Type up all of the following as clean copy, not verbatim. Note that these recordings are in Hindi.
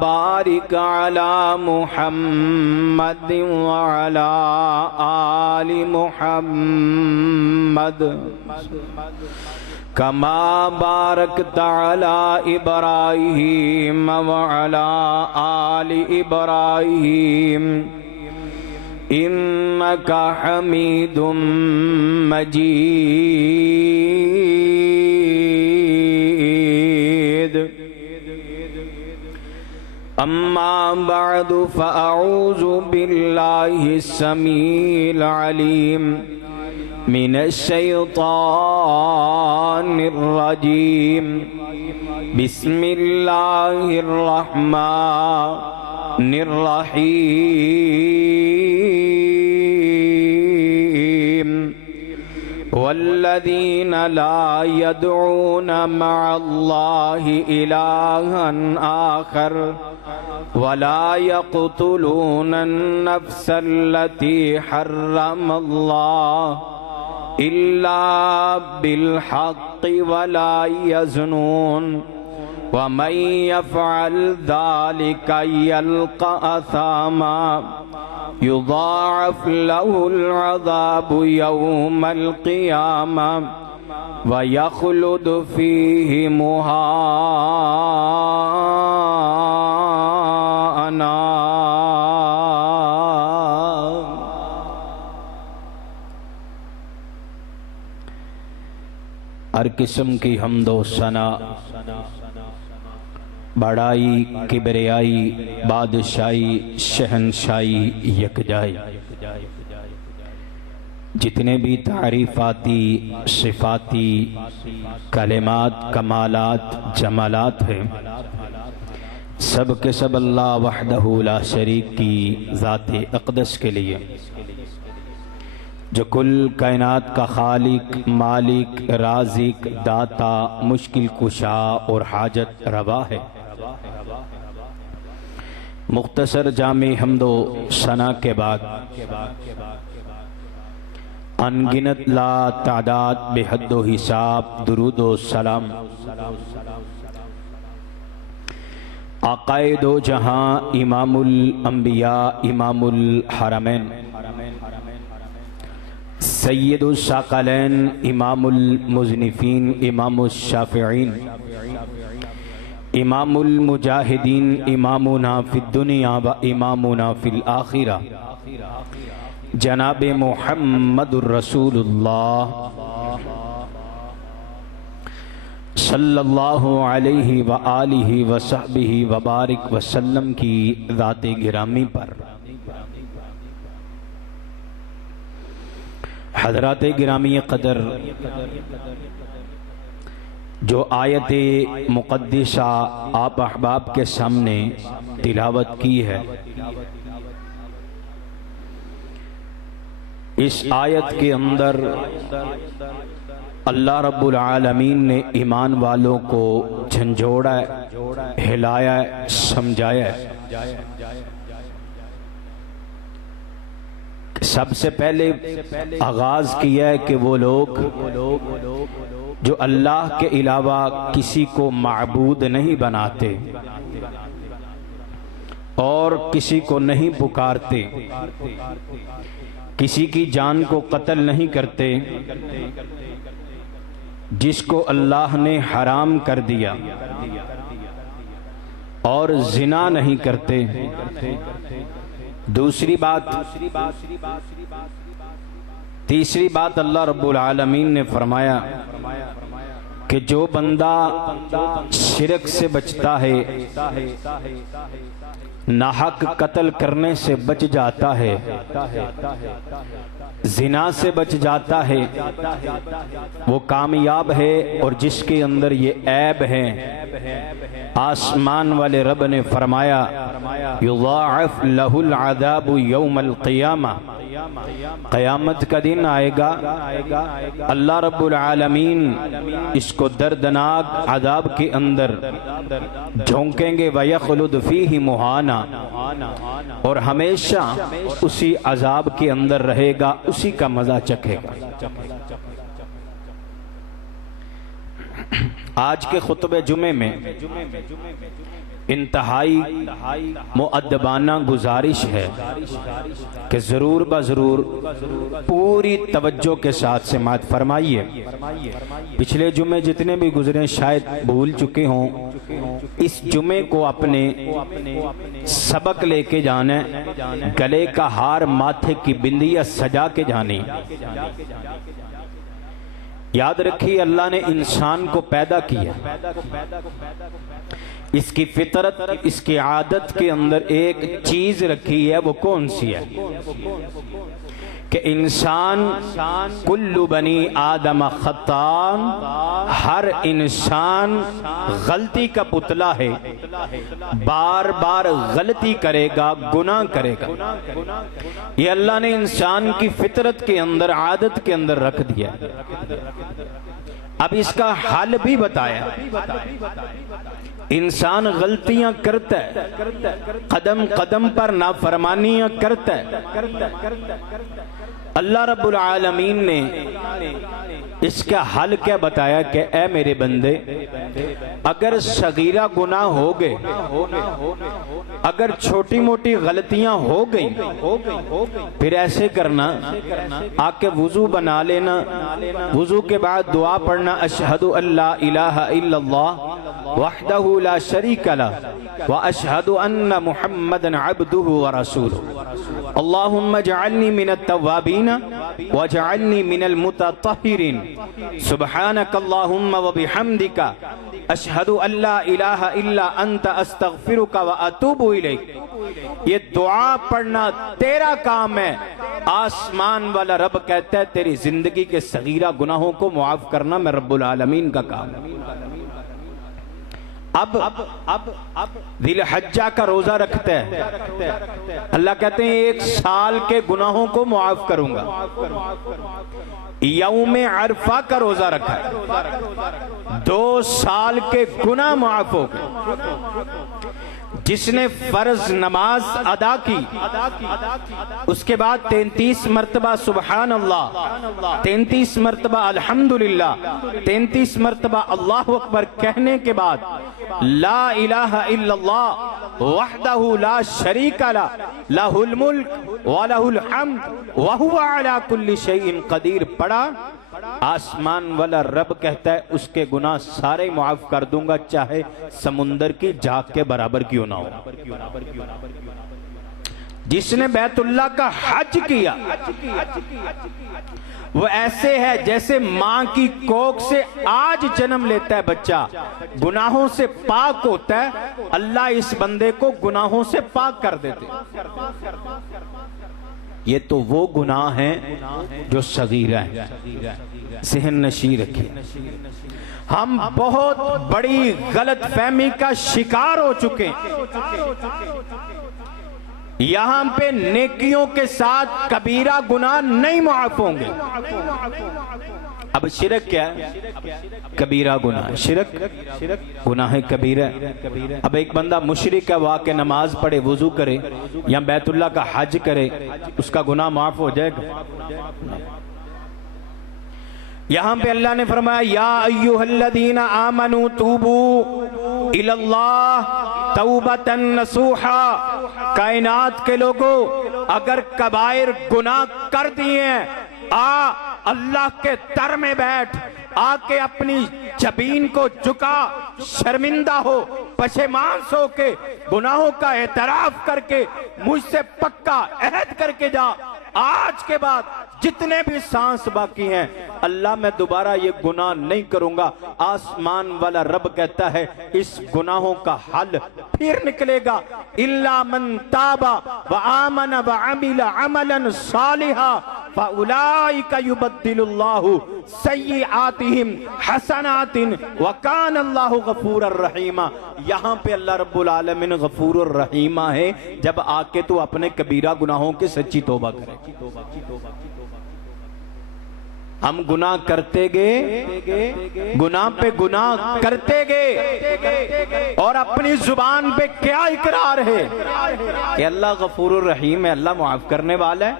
बारिक अला मुहम्मद व अला आलि मुहम्मद कमा बारकता अला इब्राहीम व अला आलि इब्राहीम इन्नका हमीदुम मजीद। अम्मा बअदु फ़अऊज़ु बिल्लाहि समील अलीम मिनश शैतानिर रजीम। बिस्मिल्लाहिर रहमानिर रहीम। वल्लज़ीन ला यदऊन मअल्लाहि इलाहन आखर वला यक़्तुलून नफ्सल्लती हर्रमल्लाहु इल्ला बिलहक़्क़ि वला यज़नून वमन यफ़अल ज़ालिका यल्क़ा असामा युज़ाअफ़ लहुल अज़ाबु यौमल क़ियामा व यख़्लुद फ़ीहि मुहाना। हर किस्म की हम्दो सना, बड़ाई, किबरियाई, बादशाही, शहनशाही यकजाई, जितने भी तारीफ़ाती, सिफ़ाती, कलिमात, कमालात, जमालात हैं, सब के सब अल्लाह वहदहू ला शरीक की ज़ात-ए अक़दस के लिए, जो कुल कायनात का खालिक, मालिक, राज़िक, दाता, मुश्किल कुशा और हाजत रवा है। मुख्तसर जामी हम्दो सना के बाद अनगिनत ला तादाद बेहद्दो हिसाब दुरूदो सलाम आक़ाए दो जहां इमामुल अंबिया इमामुल हरमैन सय्यदुस साक़लैन इमामुल मुज़निफ़ीन इमामुश शाफ़िईन इमामुल मुजाहिदीन इमामुना फ़िद दुनिया व इमामुना फ़िल आखिरा जनाबे मुहम्मदुर रसूलुल्लाह सल्लल्लाहु अलैहि व आलिहि व सहबिहि व बारिक वसल्लम की ज़ात-ए गिरामी पर हज़रात-ए गिरामी क़दर जो आयत मुक़द्दिसा आप अहबाब के सामने तिलावत की है, इस आयत के अंदर अल्लाह रब्बुल आलमीन ने ईमान वालों को झंझोड़ा, हिलाया, समझाया। सबसे पहले आगाज किया है कि वो लोग जो अल्लाह के अलावा किसी को माबूद नहीं बनाते और किसी को नहीं पुकारते, किसी की जान को कत्ल नहीं करते, जिसको अल्लाह ने हराम कर दिया, और जिना नहीं करते। दूसरी बात, तीसरी बात अल्लाह रब्बुल आलमीन ने फरमाया कि जो बंदा शिरक से बचता है, नाहक कत्ल करने से बच जाता है, जिना से बच जाता है, वो कामयाब है। और जिसके अंदर ये ऐब है, आसमान वाले रब ने फरमाया युज़ाअफ़ लहुल अज़ाबु यौमल क़ियामा, क़यामत का दिन आएगा, अल्लाह रब्बुल आलमीन इसको दर्दनाक अज़ाब के अंदर झोंकेंगे। व यख़्लुद फ़ीहि मुहाना, और हमेशा उसी अज़ाब के अंदर रहेगा, उसी का मजा चखेगा। आज के खुतबे जुमे में इंतहाई मुअद्दबाना गुजारिश है कि ज़रूर ब-ज़रूर पूरी तवज्जो के साथ समाअत फरमाइए। पिछले जुमे जितने भी गुजरे शायद भूल चुके हों, इस जुमे को अपने सबक लेके जाना, गले का हार, माथे की बिंदिया सजा के जानी। याद रखिए, अल्लाह ने इंसान को पैदा किया, इसकी फितरत, इसकी आदत के अंदर एक चीज रखी है। वो कौन सी है कि इंसान कुल्लु बनी आदम खत्तान, हर इंसान गलती का पुतला है, बार बार गलती करेगा, गुनाह करेगा। ये अल्लाह ने इंसान की फितरत के अंदर, आदत के अंदर रख दिया। अब इसका हल भी बताया। इंसान गलतियां करता है, कदम कदम पर नाफरमानियां करता है। अल्लाह रब्बुल आलमीन ने इसका हल क्या बताया कि ऐ मेरे बंदे, अगर सगीरा गुनाह हो गए, अगर छोटी मोटी गलतियां हो गई, फिर ऐसे करना, आके वुजू बना लेना, वुजू के बाद दुआ पढ़ना, अशहदु अल्ला इलाहा इल्लल्लाह वहदहु ला शरीक लह व अशहदु अन्ना मुहम्मदन अब्दुहु व रसूलुहु अल्लाहुम्मा जअलनी मिनत तव्वाबीन व जअलनी मिनल मुतत्तहिरीन सुब्हानकल्लाहुम्मा व बिहम्दिका अशहदु अल्ला इलाहा इल्ला अंत अस्तगफिरुका व अतूबु इलैक। ये दुआ पढ़ना तेरा काम है। आसमान वाला रब कहता है तेरी जिंदगी के सगीरा गुनाहों को मुआफ करना मैं रब्बुल आलमीन का काम है। अब दिलहज्जा का रोजा रखते हैं, अल्लाह कहते हैं 1 साल के गुनाहों को मुआफ करूंगा। यौम अरफा का रोजा रखा है, 2 साल के गुनाह मुआफ हो गए। जिसने फर्ज नमाज अदा की, उसके बाद 33 मरतबा सुबहान अल्लाह, 33 मरतबा अल्हम्दुलिल्लाह, 33 मरतबा अल्लाहु अकबर कहने के बाद ला इलाहा इल्लल्लाह वहदहु ला शरीका लह लहुल मुल्क व लहुल हम्द व हुवा अला कुल्ली शैइन कदीर पढ़ा, आसमान वाला रब कहता है उसके गुनाह सारे मुआफ कर दूंगा, चाहे समुंदर की झाग के बराबर क्यों ना हो। जिसने बैतुल्लाह का हज किया, वो ऐसे है जैसे मां की कोख से आज जन्म लेता है बच्चा, गुनाहों से पाक होता है। अल्लाह इस बंदे को गुनाहों से पाक कर देते। ये तो वो गुनाह हैं जो सगीरा है, सहन नशी रखिए। हम बहुत बड़ी गलत फहमी का शिकार हो चुके हैं। यहां पे नेकियों के साथ कबीरा गुनाह नहीं मुआफ होंगे। अब शिरक क्या है? कबीरा गुनाह। शिरक गुनाह है कबीरा। अब एक बंदा मुशरिक है, वाके नमाज पढ़े, वुजू करे या बैतुल्लाह का हज करे, उसका गुनाह माफ हो जाएगा? यहां पे अल्लाह ने फरमाया या अय्युहल्लज़ीना आमनू तूबू इलल्लाह तौबतन नसूहा। कायनात के लोगों, अगर कबायर गुनाह कर दिए, अल्लाह के दर में बैठ, आके अपनी जबीन को झुका, शर्मिंदा हो, पशेमान हो के गुनाहों का एतराफ करके मुझसे पक्का अहद करके जा, आज के बाद जितने भी सांस बाकी हैं, अल्लाह मैं दोबारा ये गुनाह नहीं करूंगा। आसमान वाला रब कहता है इस गुनाहों का हल फिर निकलेगा। इल्ला मन ताबा व आमन व अमिला अमलन सालिहा फउलाइका युबद्दिलुल्लाहु सय्यिआतिहिम हसनातिन व कान अल्लाहु गफूरर रहीमा। यहाँ पे अल्लाह रब्बुल आलमीन गफूरुर रहीमा है। जब आके तू अपने कबीरा गुनाहों की सच्ची तौबा करे। हम गुनाह करते गए, गुनाह पे गुनाह करते गए, और अपनी जुबान पे क्या इकरार है कि अल्लाह गफूरुर रहीम है, अल्लाह माफ करने वाला है।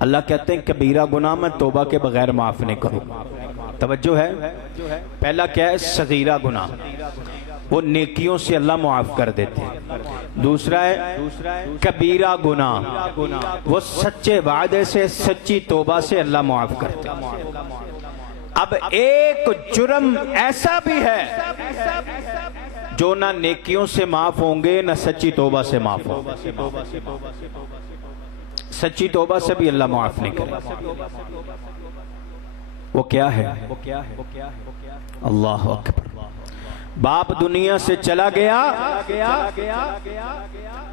अल्लाह कहते हैं कबीरा गुनाह मैं तौबा के बगैर माफ नहीं करूंगा। तवज्जो है। पहला क्या है? सगीरा गुनाह, वो नेकियों से अल्लाह मुआफ कर देते हैं। दूसरा है कबीरा गुनाह, वो सच्चे वादे से, सच्ची तौबा से अल्लाह मुआफ करते हैं। अब एक जुर्म ऐसा भी है जो ना नेकियों से माफ होंगे ना सच्ची तौबा से माफ होंगे। सच्ची तौबा से भी अल्लाह माफ नहीं करेगा। वो क्या है? अल्लाह अकबर। बाप दुनिया से चला गया,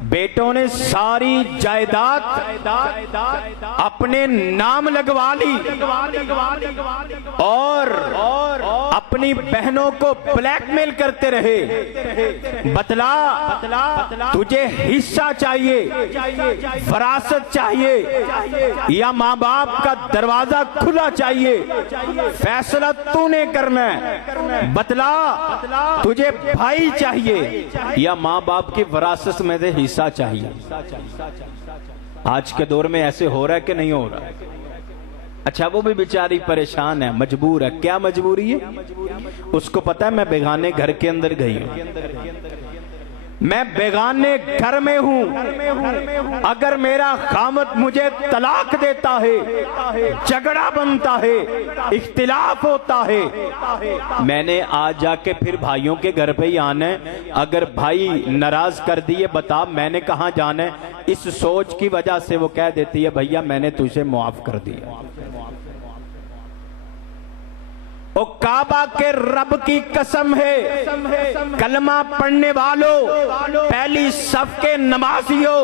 बेटों ने सारी जायदाद अपने नाम लगवा ली और अपनी बहनों को ब्लैकमेल करते रहे। बतला तुझे हिस्सा चाहिए, विरासत चाहिए या माँ बाप का दरवाजा खुला चाहिए? फैसला तूने करना है। बतला तुझे भाई चाहिए या माँ बाप की विरासत में से हिस्सा चाहिए? आज के दौर में ऐसे हो रहा है कि नहीं हो रहा? अच्छा, वो भी बेचारी परेशान है, मजबूर है। क्या मजबूरी है उसको पता है? मैं बेगाने घर के अंदर गई हूं, मैं बेगाने घर में हूं। अगर मेरा खामद मुझे तलाक देता है, झगड़ा बनता है, इख्तिलाफ होता है, मैंने आज जाके फिर भाइयों के घर पे ही आना है। अगर भाई नाराज कर दिए, बता मैंने कहां जाना है? इस सोच की वजह से वो कह देती है भैया मैंने तुझे माफ कर दिया। ओ काबा के रब की कसम है, कलमा पढ़ने वालों, पहली सफ के नमाजियों,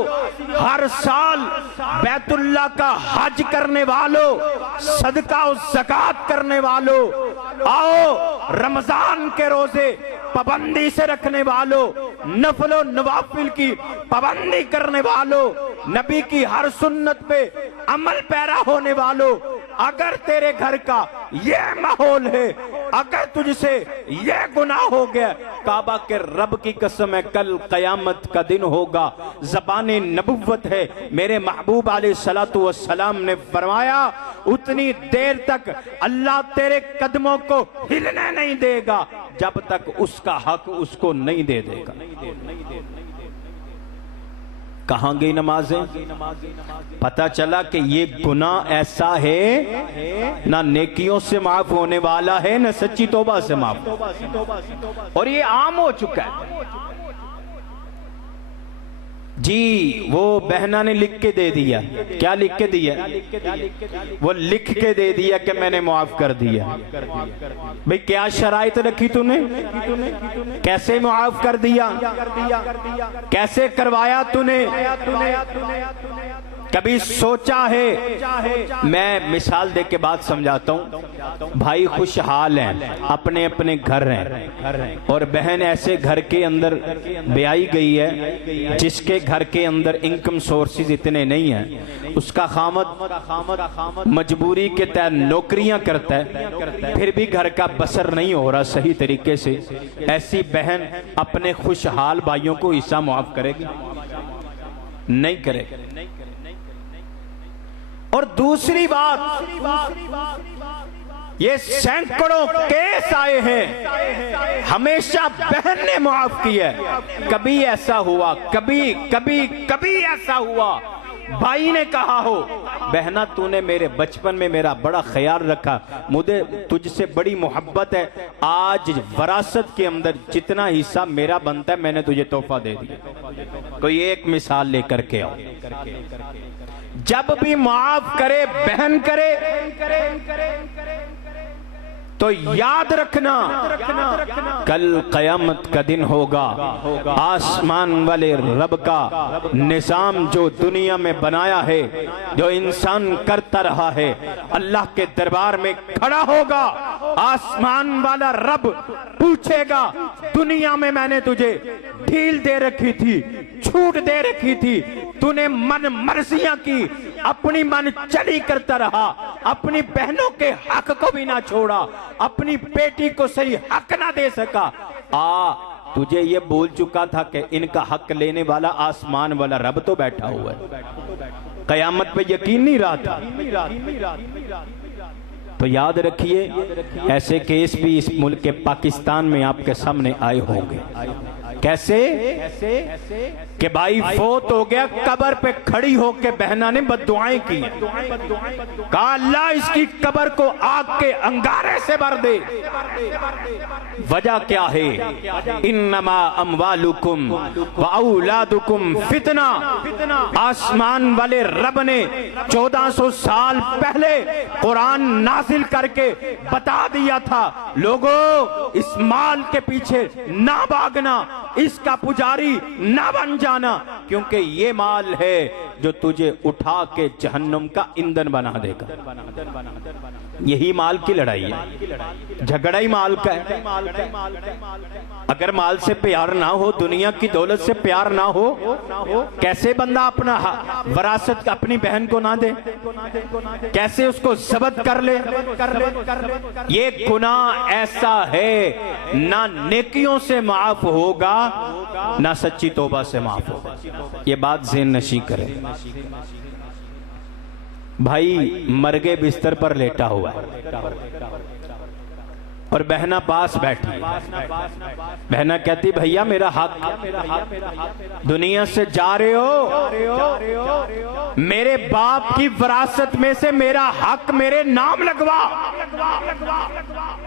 हर साल बैतुल्लाह का हज करने वालों, सदका और ज़कात करने वालों, आओ रमजान के रोजे पाबंदी से रखने वालों, नफलो नवाफिल की पाबंदी करने वालों, नबी की हर सुन्नत पे अमल पैरा होने वालों, अगर तेरे घर का ये माहौल है, अगर तुझसे ये गुनाह हो गया, काबा के रब की कसम है कल कयामत का दिन होगा। ज़बाने नबुव्वत है, मेरे महबूब अलैहिस्सलातु वस्सलाम ने फरमाया उतनी देर तक अल्लाह तेरे कदमों को हिलने नहीं देगा जब तक उसका हक उसको नहीं दे देगा। कहां गई नमाजें? पता चला कि ये गुनाह ऐसा है ना नेकियों से माफ होने वाला है ना सच्ची तौबा से माफ, और ये आम हो चुका है जी। वो बहना ने लिख के दे दिया। क्या लिख के दिया? वो लिख के दे दिया कि मैंने माफ कर दिया। भाई क्या शराइत रखी तूने? कैसे माफ कर दिया? कैसे करवाया तूने? कभी सोचा है? मैं मिसाल दे के बात समझाता हूँ। भाई खुशहाल हैं, अपने अपने घर हैं, और बहन ऐसे घर के अंदर ब्याई गई है जिसके घर के अंदर इनकम सोर्सेज इतने नहीं हैं। उसका खामद मजबूरी के तहत नौकरियां करता है, फिर भी घर का बसर नहीं हो रहा सही तरीके से। ऐसी बहन अपने खुशहाल भाइयों को हिस्सा मुआफ करेगी? नहीं करेगी। और दूसरी बात, ये सैकड़ों केस आए हैं, हमेशा बहन ने माफ किया है। कभी ऐसा हुआ, कभी ऐसा हुआ भाई ने कहा हो बहना तूने मेरे बचपन में मेरा बड़ा ख्याल रखा, मुझे तुझसे बड़ी मोहब्बत है, आज वरासत के अंदर जितना हिस्सा मेरा बनता है मैंने तुझे तोहफा दे दिया। कोई एक मिसाल लेकर के आओ। जब भी माफ करे बहन करे तो याद रखना कल कयामत का दिन होगा। आसमान वाले रब का निजाम जो दुनिया में बनाया है, जो इंसान करता रहा है, अल्लाह के दरबार में खड़ा होगा। आसमान वाला रब पूछेगा दुनिया में मैंने तुझे ढील दे रखी थी, छूट दे रखी थी, तूने मन मर्जियां की, अपनी मन चली करता रहा, अपनी बहनों के हक को भी ना छोड़ा, अपनी बेटी को सही हक ना दे सका। तुझे ये बोल चुका था कि इनका हक लेने वाला आसमान वाला रब तो बैठा हुआ है। कयामत पे यकीन नहीं रहा था। तो याद रखिए, ऐसे केस भी इस मुल्क के पाकिस्तान में आपके सामने आए होंगे। कैसे कि भाई फोत हो गया, कब्र पे खड़ी होके बहना ने बद्दुआएं की, कहा अल्लाह इसकी कब्र को आग के अंगारे से भर दे। वजह क्या है? इन्नमा अमवालुकुम व औलादुकुम फितना। आसमान वाले रब ने 1400 साल पहले कुरान नाजिल करके बता दिया था, लोगों इस माल के पीछे ना भागना, इसका पुजारी ना बन जाना, क्योंकि ये माल है जो तुझे उठा के जहन्नुम का ईंधन बना देगा। यही माल की लड़ाई है, झगड़ा ही माल का है। अगर माल से प्यार ना हो, दुनिया की दौलत से प्यार ना हो, कैसे बंदा अपना वरासत अपनी बहन को ना दे, कैसे उसको जब्त कर ले? ये गुनाह ऐसा है ना नेकियों से माफ होगा ना सच्ची तौबा से माफ होगा। ये बात ज़हन नशी करें। भाई मरगे बिस्तर पर लेटा हुआ है और बहना पास बैठी। बहना कहती भैया मेरा हक, दुनिया से जा रहे हो, मेरे बाप की विरासत में से मेरा हक मेरे नाम लगवा।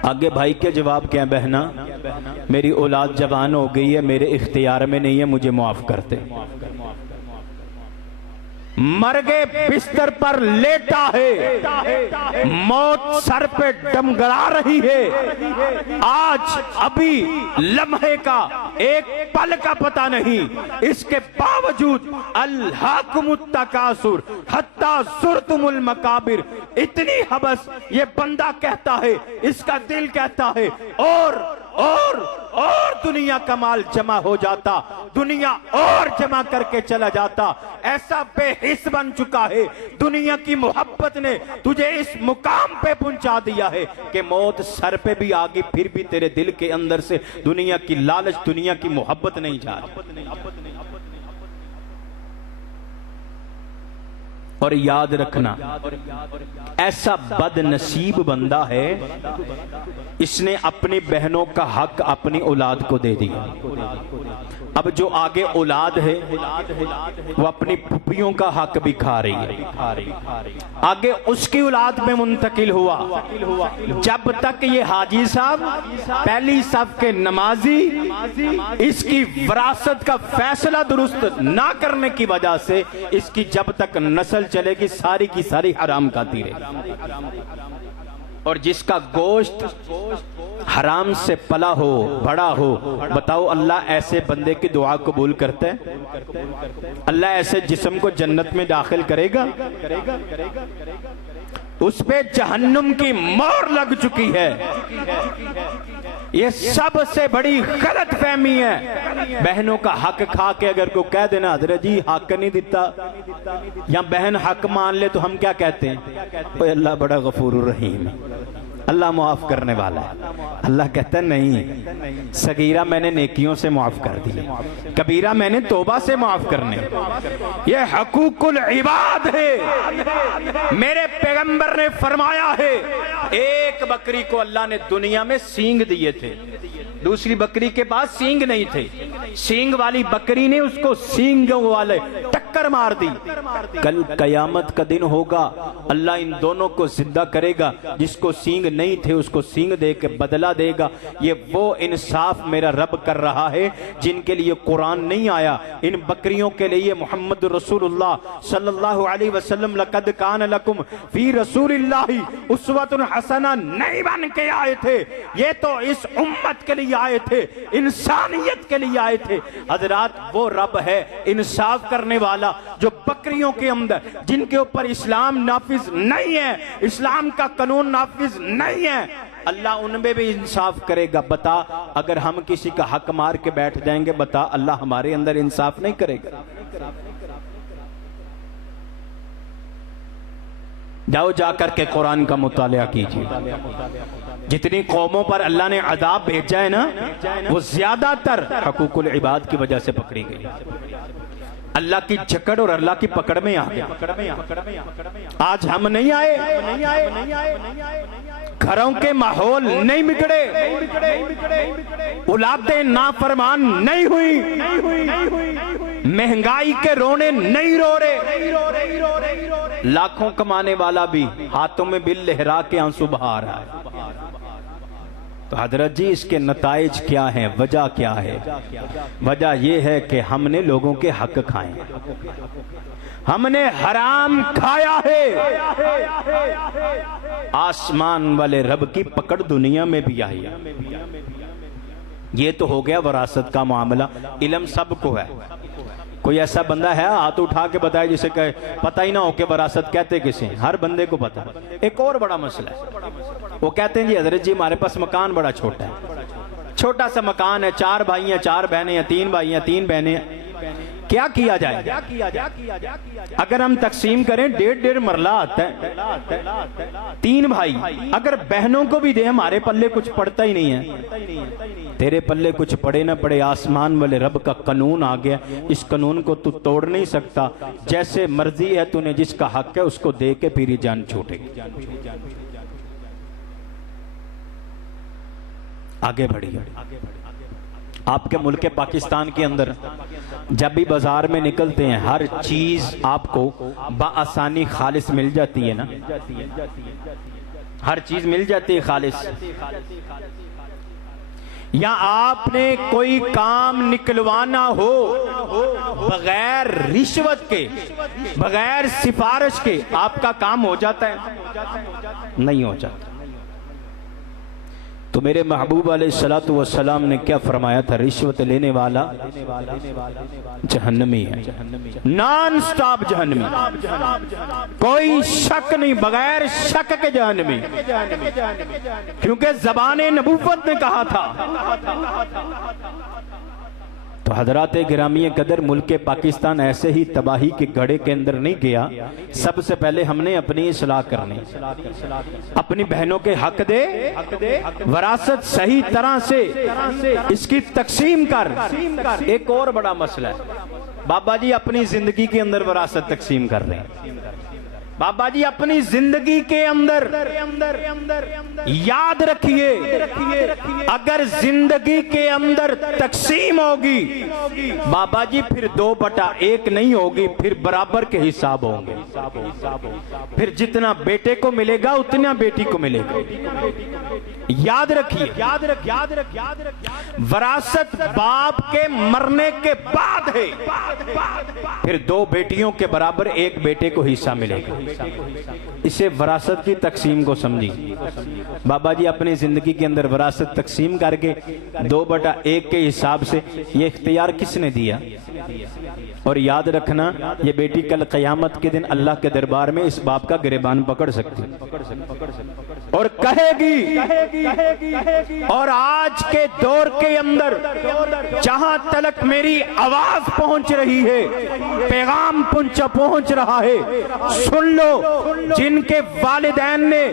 आगे भाई के जवाब क्या? बहना मेरी औलाद जवान हो गई है, मेरे इख्तियार में नहीं है, मुझे माफ करते। मरगे बिस्तर पर लेटा है, मौत सर पे डमगड़ा रही है, आज अभी लम्हे का एक पल का पता नहीं, इसके बावजूद अल्हाकुमुत तकासुर हत्ता ज़ुरतुमुल मकाबिर, इतनी हबस ये बंदा कहता है, इसका दिल कहता है और दुनिया का माल जमा हो जाता, दुनिया और जमा करके चला जाता। ऐसा बेहिस बन चुका है, दुनिया की मोहब्बत ने तुझे इस मुकाम पे पहुंचा दिया है कि मौत सर पे भी आ गई, फिर भी तेरे दिल के अंदर से दुनिया की लालच, दुनिया की मोहब्बत नहीं जा रही। और याद रखना, ऐसा बदनसीब बंदा है, इसने अपनी बहनों का हक अपनी औलाद को दे दिया। अब जो आगे औलाद है वो अपनी पुप्पियों का हक भी खा रही है, आगे उसकी औलाद में मुंतकिल हुआ। जब तक ये हाजी साहब पहली सफ के नमाजी इसकी विरासत का फैसला दुरुस्त ना करने की वजह से इसकी जब तक नस्ल चलेगी सारी की सारी हराम खाती रहेगी। और जिसका गोश्त हराम से पला हो, बड़ा हो, बताओ अल्लाह ऐसे बंदे की दुआ कबूल करता है? अल्लाह ऐसे जिस्म को जन्नत में दाखिल करेगा? उस पे जहन्नुम की मोहर लग चुकी है। ये सबसे बड़ी गलत फहमी है। बहनों का हक खा के अगर को कह देना हजरत जी हक नहीं दिता, या बहन हक मान ले तो हम क्या कहते हैं? ओए अल्लाह बड़ा गफूर रहीम, अल्लाह माफ करने वाला है। अल्लाह कहता है नहीं, सगीरा मैंने नेकियों से माफ कर दी, कबीरा मैंने तौबा से माफ करने। ये हकूकुल इबाद है। मेरे पैगंबर ने फरमाया है, एक बकरी को अल्लाह ने दुनिया में सींग दिए थे, दूसरी बकरी के पास सींग नहीं थे। सींग वाली बकरी ने उसको सींगों वाले टक्कर मार दी। कल कयामत का दिन होगा, अल्लाह इन दोनों को जिंदा करेगा। जिसको सींग नहीं थे उसको सींग दे के बदला देगा। ये वो इंसाफ मेरा रब कर रहा है जिनके लिए कुरान नहीं आया। इन बकरियों के लिए मोहम्मद रसूलुल्लाह सल्लल्लाहु अलैहि वसल्लम लक़द कान लकुम फी रसूलिल्लाहि उस्वतुन हसना नहीं बन के आए थे। ये तो इस उम्मत के लिए आए थे, इंसानियत के लिए आए थे। हजरात वो रब है इंसाफ करने वाला जो बकरियों के अंदर जिनके ऊपर इस्लाम नाफिज नहीं है, इस्लाम का कानून नाफिज नहीं है, अल्लाह उनमें भी इंसाफ करेगा। बता अगर हम किसी का हक मार के बैठ जाएंगे, बता अल्लाह हमारे अंदर इंसाफ नहीं करेगा? जाओ जाकर के कुरान का मुतालिया कीजिए। जितनी कौमों पर अल्लाह ने अदाब भेजा है ना, वो ज्यादातर हकूकुल इबाद की वजह से पकड़ी गई। अल्लाह की जकड़ और अल्लाह की पकड़ में आ गए। आज हम नहीं आए, घरों के माहौल नहीं बिगड़े, औलादें नाफरमान नहीं हुई, महंगाई के रोने नहीं रो रहे, लाखों कमाने वाला भी हाथों में बिल लहरा के आंसू बहा रहा है। तो हजरत जी इसके नताइज क्या हैं, वजह क्या है? वजह यह है कि हमने लोगों के हक खाए, हमने हराम खाया है। आसमान वाले रब की पकड़ दुनिया में भी आई है। ये तो हो गया विरासत का मामला, इल्म सबको है। कोई ऐसा बंदा है हाथ उठा के बताए जिसे कहे पता ही ना हो कि विरासत कहते किसे? हर बंदे को पता है। एक और बड़ा मसला है, वो कहते हैं जी हजरत जी हमारे पास मकान बड़ा छोटा है, छोटा सा मकान है, 4 भाई हैं 4 बहनें हैं, 3 भाई हैं 3 बहनें हैं, क्या किया जाए? अगर हम तकसीम करें 1.5 मरला आता है, 3 भाई अगर बहनों को भी दे हमारे पल्ले कुछ पड़ता ही नहीं है। तेरे पल्ले कुछ पड़े ना पड़े, आसमान वाले रब का कानून आ गया, इस कानून को तू तोड़ नहीं सकता। जैसे मर्जी है तूने जिसका हक है उसको दे के फिर जान छूटेगी। आगे बढ़िए। आपके मुल्क पाकिस्तान के अंदर जब भी बाजार में निकलते हैं हर चीज आपको बाआसानी खालिस मिल जाती है ना, हर चीज मिल जाती है खालिस। या आपने कोई काम निकलवाना हो बगैर रिश्वत के, बगैर सिफारिश के, आपका काम हो जाता है? नहीं हो जाता। तो मेरे महबूब अलैहिस्सलातु वस्सलाम ने क्या फरमाया था? रिश्वत लेने वाला जहन्नमी है, नॉन स्टॉप जहन्नमी, कोई शक नहीं, बगैर शक के जहन्नमी, क्योंकि ज़बाने नबूवत ने कहा था। तो हजरात गिरामी कदर, मुल्क पाकिस्तान ऐसे ही तबाही के गड़े के अंदर नहीं गया। सबसे पहले हमने अपनी इस्लाह करनी, अपनी बहनों के हक दे, विरासत सही तरह से इसकी तकसीम कर। एक और बड़ा मसला है, बाबा जी अपनी जिंदगी के अंदर विरासत तकसीम कर रहे हैं। बाबा जी अपनी जिंदगी के अंदर याद रखिए, अगर जिंदगी के अंदर तकसीम होगी बाबा जी फिर 2/1 नहीं होगी, फिर बराबर के हिसाब होंगे। फिर जितना बेटे को मिलेगा उतना बेटी को मिलेगा। याद रखिए, विरासत बाप के मरने के बाद है, फिर 2 बेटियों के बराबर 1 बेटे को हिस्सा मिलेगा। इसे विरासत की तकसीम को समझिए। बाबा जी अपनी जिंदगी के अंदर विरासत तकसीम करके 2/1 के हिसाब से ये इख्तियार किसने दिया? और याद रखना, ये बेटी कल क़यामत के दिन अल्लाह के दरबार में इस बाप का गिरबान पकड़ सकती और कहेगी। और आज के दौर के अंदर जहां तलक मेरी आवाज पहुंच रही है, पैगाम पहुंच रहा है, सुन लो, जिनके वालिदैन ने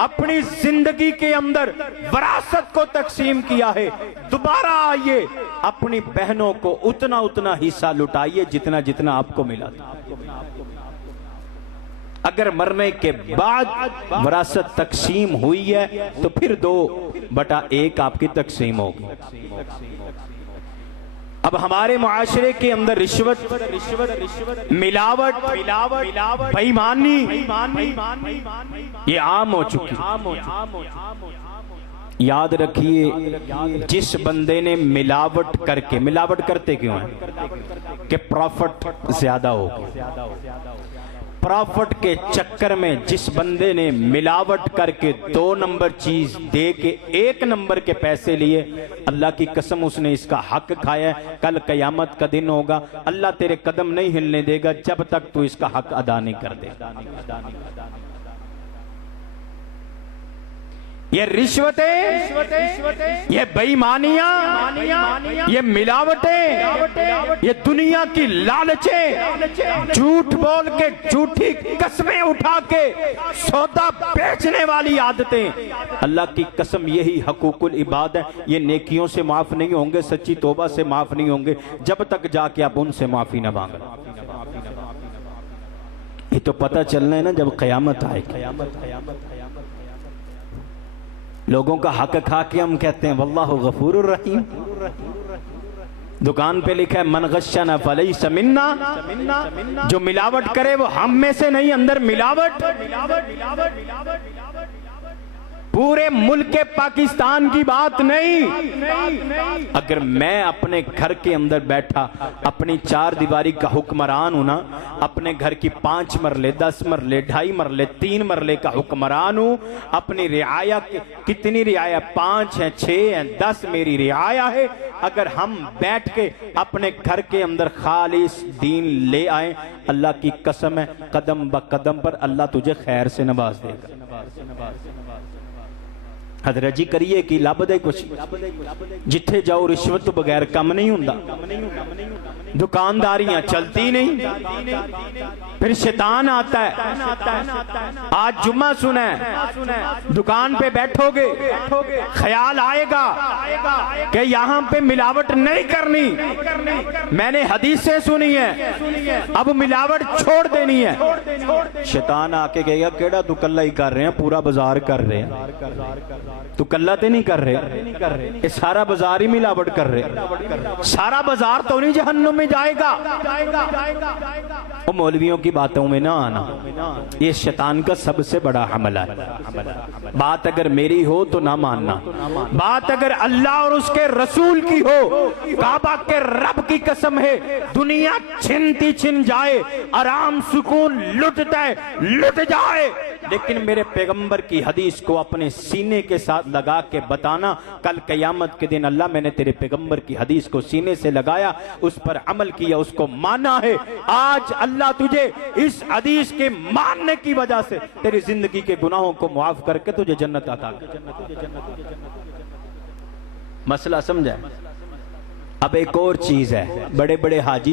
अपनी जिंदगी के अंदर विरासत को तकसीम किया है, दोबारा आइए, अपनी बहनों को उतना हिस्सा लुटाइए जितना जितना आपको मिला था। अगर मरने के बाद विरासत तकसीम हुई है तो फिर 2/1 आपकी तकसीम होगी। अब हमारे मुआशरे के अंदर रिश्वत, मिलावट, बेईमानी ये आम हो चुकी है। याद रखिए, जिस बंदे ने मिलावट करके, मिलावट करते क्यों है कि प्रॉफिट ज्यादा हो, प्रॉफिट के चक्कर में जिस बंदे ने मिलावट करके 2 नंबर चीज दे के 1 नंबर के पैसे लिए, अल्लाह की कसम उसने इसका हक खाया। कल कयामत का दिन होगा, अल्लाह तेरे कदम नहीं हिलने देगा जब तक तू इसका हक अदा नहीं कर दे। ये रिश्वतें, ये बेईमानियां, ये मिलावटें, ये दुनिया की लालचें, झूठ बोल के झूठी कस्में उठा के सौदा बेचने वाली आदतें, अल्लाह की कसम यही हकूकुल इबाद है। ये नेकियों से माफ नहीं होंगे, सच्ची तौबा से माफ नहीं होंगे जब तक जाके आप उनसे माफी न मांगो। ये तो पता चलना है ना जब क़यामत आएगी। लोगों का हक खा के हम कहते हैं वल्लाहु गफूरुर रहीम। दुकान पे लिखा है मन गश्शना फलैसा मिन्ना, जो मिलावट करे वो हम में से नहीं, अंदर मिलावट। पूरे मुल्क पाकिस्तान की बात नहीं। अगर मैं अपने घर के अंदर बैठा अपनी 4 दीवारी का हुक्मरान हूं ना, अपने घर की 5 मरले 10 मरले 2.5 मरले 3 मरले का हुक्मरान हूं, अपनी रियाया कितनी रियाया 5 है 6 है 10 मेरी रियाया है। अगर हम बैठ के अपने घर के अंदर खालिस दीन ले आए, अल्लाह की कसम है कदम ब कदम पर अल्लाह तुझे खैर से नवाज देगा। हजरत जी करिए कि लब दे कुछ, जिथे जाओ रिश्वत तो बगैर कम नहीं हुंदा, दुकानदारियां चलती नहीं, फिर शैतान आता है। आज जुम्मा सुना है, दुकान पे बैठोगे ख्याल आएगा कि यहां पे मिलावट नहीं करनी। मैंने हदीसें सुनी है, अब मिलावट छोड़ देनी है। शैतान आके कहेगा केड़ा तू कल्ला ही कर रहे हैं, पूरा बाजार कर रहे हैं, तू कल्ला तो नहीं कर रहे, ये सारा बाजार ही मिलावट कर रहे, सारा बाजार तो नहीं जहन्नुम में जाएगा। वो मौलवियों की बातों में ना आना, ये शैतान का सबसे बड़ा हमला है। बात अगर मेरी हो तो ना मानना, बात अगर अल्लाह और उसके रसूल की हो, काबा के रब की कसम है दुनिया छिनती छिन जाए, आराम सुकून लुट जाए, लेकिन मेरे पैगंबर की हदीस को अपने सीने के साथ लगा के बताना, कल क़यामत के दिन अल्लाह मैंने तेरे पैगंबर की हदीस को सीने से लगाया, उस पर अमल किया, उसको माना है। आज अल्लाह तुझे इस हदीस के मानने की वजह से तेरी जिंदगी के गुनाहों को मुआफ करके तुझे जन्नत अता कर। मसला समझा? अब एक और चीज है, बड़े बड़े हाजी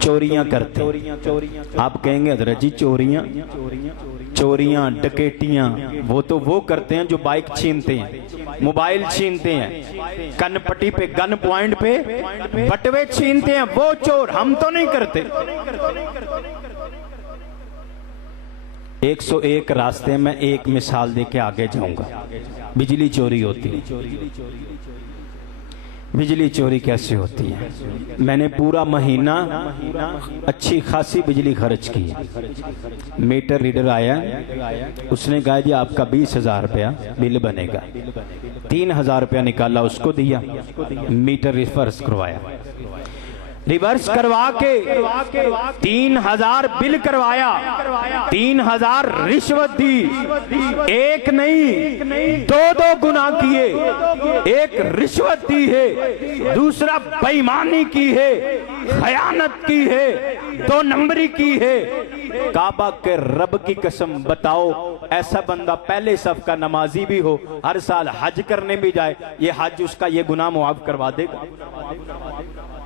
चोरियां करते। आप कहेंगे हजरत जी चोरियां डकैतियां वो तो वो करते हैं जो बाइक छीनते हैं, मोबाइल छीनते हैं, कनपट्टी पे गन पॉइंट पे बटवे छीनते हैं, वो चोर। हम तो नहीं करते। 101 रास्ते में एक मिसाल दे के आगे जाऊंगा। बिजली चोरी होती है। बिजली चोरी कैसे होती है? मैंने पूरा महीना अच्छी खासी बिजली खर्च की। मीटर रीडर आया, उसने कहा जी आपका 20,000 रुपया बिल बनेगा। 3,000 रुपया निकाला, उसको दिया, मीटर रिवर्स करवाया, रिवर्स करवा के 3,000 बिल करवाया, 3,000 रिश्वत दी। एक नहीं 2 गुना किए, एक रिश्वत दी है, दूसरा बेईमानी की है, खयानत की है, 2 नंबरी की है। काबा के रब की कसम बताओ, ऐसा बंदा पहले सफ का नमाजी भी हो, हर साल हज करने भी जाए, ये हज उसका ये गुनाह मुआफ करवा देगा?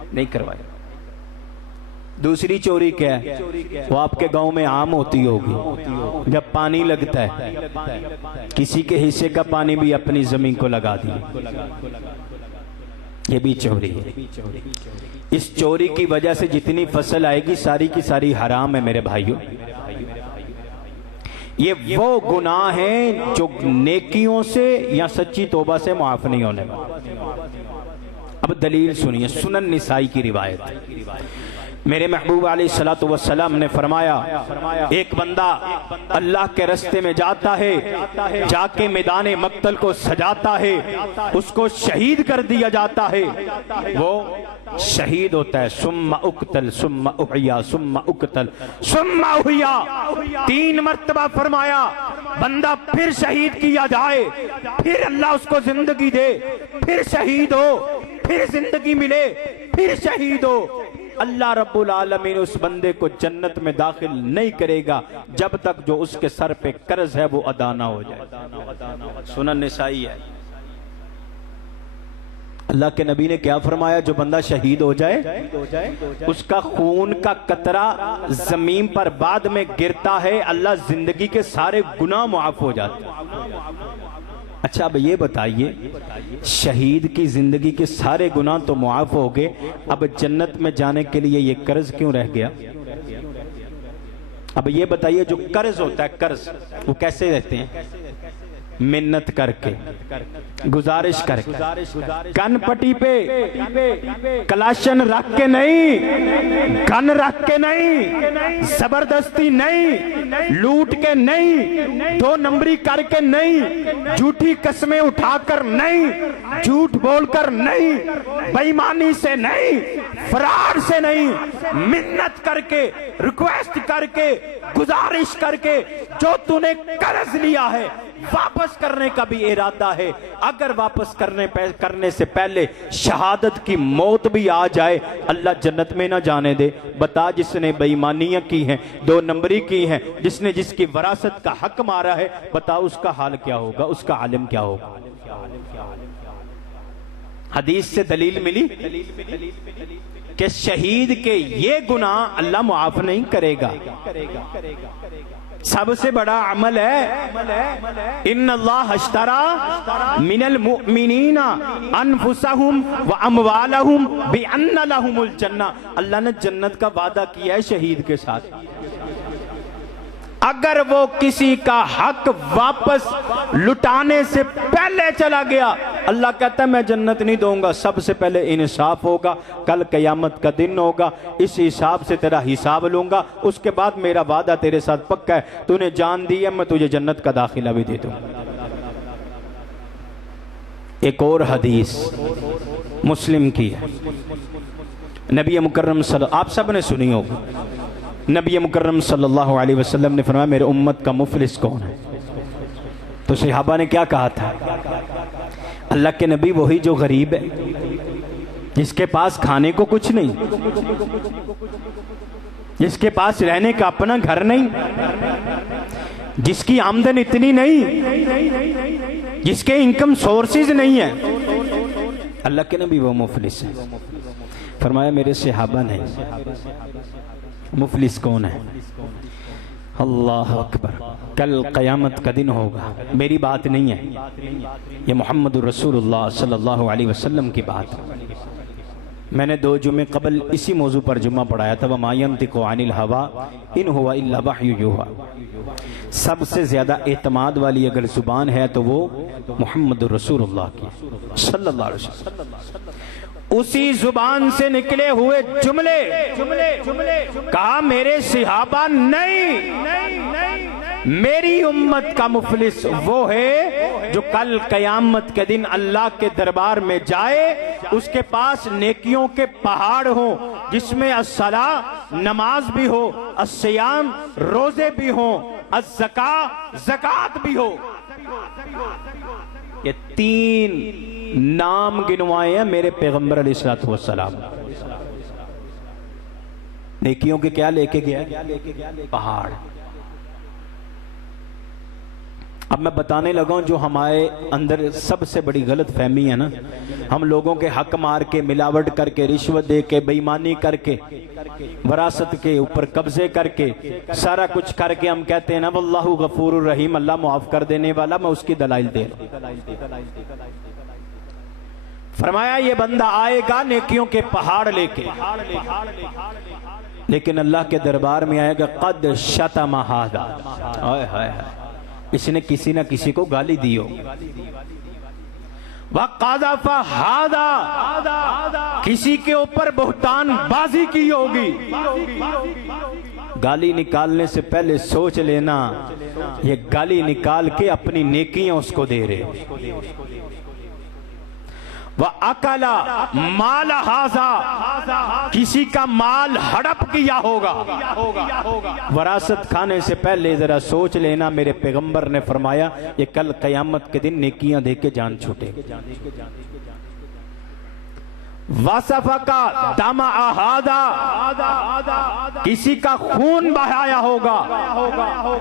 नहीं करवाए। दूसरी चोरी क्या है? वो आपके गांव में आम होती होगी, जब पानी लगता है किसी के हिस्से का पानी भी अपनी जमीन को लगा दिया, ये भी चोरी है। इस चोरी की वजह से जितनी फसल आएगी सारी की सारी हराम है मेरे भाइयों। ये वो गुनाह है जो नेकियों से या सच्ची तौबा से माफ नहीं होने। अब दलील सुनिए, सुनन निसाई की रिवायत। मेरे महबूब अलैहिस्सलातु वस्सलाम ने फरमाया, एक बंदा अल्लाह के रास्ते में जाता है, जाके मैदान मक्तल को सजाता है, उसको शहीद कर दिया जाता है, वो शहीद होता है। सुम्मा उक्तल सुम्मा उहिया सुम्मा उक्तल सुम्मा उहिया, 3 मर्तबा फरमाया। बंदा फिर शहीद किया जाए, फिर अल्लाह उसको जिंदगी दे, फिर शहीद हो, फिर जिंदगी मिले, फिर शहीद हो। अल्लाह रब्बुल आलमीन उस बंदे को जन्नत में दाखिल नहीं करेगा जब तक जो उसके सर पे कर्ज है वो अदा ना हो जाए। सुनन निसाई है। अल्लाह के नबी ने क्या फरमाया? जो बंदा शहीद हो जाए उसका खून का कतरा जमीन पर बाद में गिरता है, अल्लाह जिंदगी के सारे गुनाह मुआफ हो जाते हैं। अच्छा अब ये बताइए, शहीद की जिंदगी के सारे गुनाह तो मुआफ हो गए, अब जन्नत में जाने के लिए ये कर्ज क्यों रह गया? अब ये बताइए जो कर्ज होता है, कर्ज वो कैसे रहते हैं? मिन्नत करके, गुजारिश करके, कनपट्टी पे कलाशन रख के नहीं, गन रख के नहीं, जबरदस्ती नहीं, लूट के नहीं, 2 नंबरी करके नहीं, झूठी कस्में उठाकर नहीं, झूठ बोलकर नहीं, बेईमानी से नहीं, फरार से नहीं, मिन्नत करके, रिक्वेस्ट करके, गुजारिश करके, जो तूने कर्ज लिया है वापस करने का भी इरादा है। अगर वापस करने से पहले शहादत की मौत भी आ जाए, अल्लाह जन्नत में ना जाने दे। बता, जिसने बेईमानियां की हैं, 2 नंबरी की हैं, जिसने जिसकी वरासत का हक मारा है, बता उसका हाल क्या होगा, उसका आलिम क्या होगा। हदीस से दलील मिली कि शहीद के ये गुनाह अल्लाह मुआफ नहीं करेगा। सबसे बड़ा अमल है इन्नल्लाह अश्तरा मिनल मुमिनीना अनफुसहुम व अमवालहुम बिअन्न लहुमुल जन्नह। अल्लाह ने जन्नत का वादा किया है शहीद के साथ। अगर वो किसी का हक वापस लुटाने से पहले चला गया, अल्लाह कहता है मैं जन्नत नहीं दूंगा। सबसे पहले इंसाफ होगा, कल कयामत का दिन होगा, इस हिसाब से तेरा हिसाब लूंगा, उसके बाद मेरा वादा तेरे साथ पक्का है, तूने जान दी है, मैं तुझे जन्नत का दाखिला भी दे दूंगा। एक और हदीस मुस्लिम की है, नबी मुकर्रम आप सब ने सुनी होगी। नबी मुकर्रम सल्लल्लाहु अलैहि वसल्लम ने फरमाया मेरे उम्मत का मुफलिस कौन है? तो सहाबा ने क्या कहा था? अल्लाह के नबी वही जो गरीब है, जिसके पास खाने को कुछ नहीं, जिसके पास रहने का अपना घर नहीं, जिसकी आमदन इतनी नहीं, जिसके इनकम सोर्सेज नहीं है, अल्लाह के नबी वो मुफलिस है। फरमाया मेरे सहाबा ने मुफलिस कौन है? अल्लाह अकबर। कल क़यामत का दिन होगा, मेरी बात नहीं है, ये मोहम्मद रसूलुल्लाह सल्लल्लाहु अलैहि वसल्लम की बात। मैंने 2 जुमे कबल इसी मौजू पर जुम्मा पढ़ाया था, वमा यंतिकु अनिल हवा इन हुवा इल्ला वह्यु युहा। सबसे ज्यादा एतमाद वाली अगर जुबान है तो वो मोहम्मद रसूलुल्लाह की सल्लल्लाहु अलैहि वसल्लम। उसी जुबान से निकले हुए जुमले कहा मेरे सहाबा नहीं, मेरी उम्मत का मुफलिस वो है जो कल कयामत के दिन अल्लाह के दरबार में जाए, उसके पास नेकियों के पहाड़ हो, जिसमें अस्सला नमाज भी हो, अस्सियाम रोजे भी हो, अज़्ज़का ज़कात भी हो। ये 3 नाम गिनवाए हैं मेरे पैगंबर अलैहिस्सलातु वस्सलाम। नेकियों के क्या लेके गया? पहाड़। अब मैं बताने लगा हूं जो हमारे अंदर सबसे बड़ी गलत फहमी है ना, हम लोगों के हक मार के, मिलावट करके, रिश्वत दे के, बेईमानी करके, वरासत के ऊपर कब्जे करके, सारा कुछ करके हम कहते हैं ना वल्लाहु गफूरुर रहीम, अल्लाह माफ कर देने वाला। मैं उसकी दलाइल दे रहा हूं। फरमाया ये बंदा आएगा नेकियों के पहाड़ लेके, लेकिन अल्लाह के दरबार में आएगा कद शतम हादा, इसने किसी ना किसी को गाली दी हो, वक़ज़फ़ हादा, किसी के ऊपर बहुतान बाजी की होगी। गाली निकालने से पहले सोच लेना ये गाली निकाल के अपनी नेकियां उसको दे रहे। वह अकला माल हाजा, किसी का माल हड़प किया होगा। वरासत खाने से पहले जरा सोच लेना, मेरे पैगंबर ने फरमाया ये कल कयामत के दिन नेकियां दे के जान छूटे। वसफका दम आहादा, किसी का खून बहाया होगा।